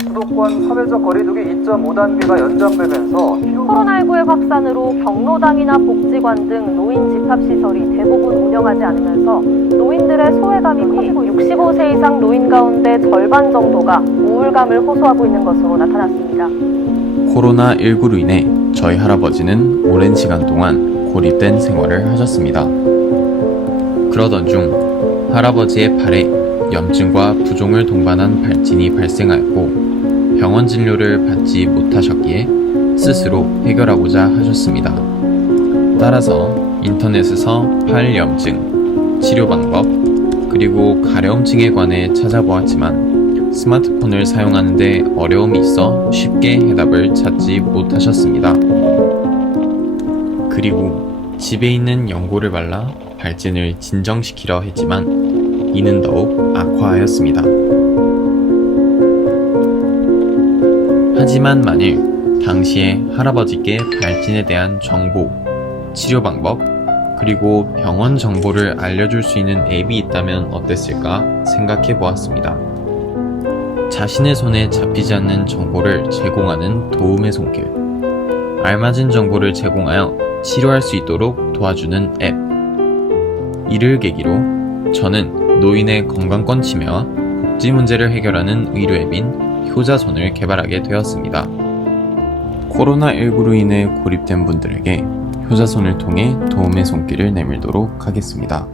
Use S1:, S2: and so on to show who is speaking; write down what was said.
S1: 수도권 사회적 거리두기 2.5단계가 연장되면서
S2: 코로나19의 확산으로 경로당이나 복지관 등 노인 집합시설이 대부분 운영하지 않으면서 노인들의 소외감이 커지고 65세 이상 노인 가운데 절반 정도가 우울감을 호소하고 있는 것으로 나타났습니다.
S3: 코로나19로 인해 저희 할아버지는 오랜 시간 동안 고립된 생활을 하셨습니다. 그러던 중 할아버지의 팔에 염증과 부종을 동반한 발진이 발생하였고 병원 진료를 받지 못하셨기에 스스로 해결하고자 하셨습니다. 따라서 인터넷에서 팔 염증, 치료 방법, 그리고 가려움증에 관해 찾아보았지만 스마트폰을 사용하는데 어려움이 있어 쉽게 해답을 찾지 못하셨습니다. 그리고 집에 있는 연고를 발라 발진을 진정시키려 했지만 이는 더욱 악화하였습니다. 하지만 만일 당시에 할아버지께 발진에 대한 정보, 치료 방법, 그리고 병원 정보를 알려줄 수 있는 앱이 있다면 어땠을까 생각해 보았습니다. 자신의 손에 잡히지 않는 정보를 제공하는 도움의 손길. 알맞은 정보를 제공하여 치료할 수 있도록 도와주는 앱. 이를 계기로 저는 노인의 건강권 침해와 복지 문제를 해결하는 의료 앱인 효자손을 개발하게 되었습니다. 코로나19로 인해 고립된 분들에게 효자손을 통해 도움의 손길을 내밀도록 하겠습니다.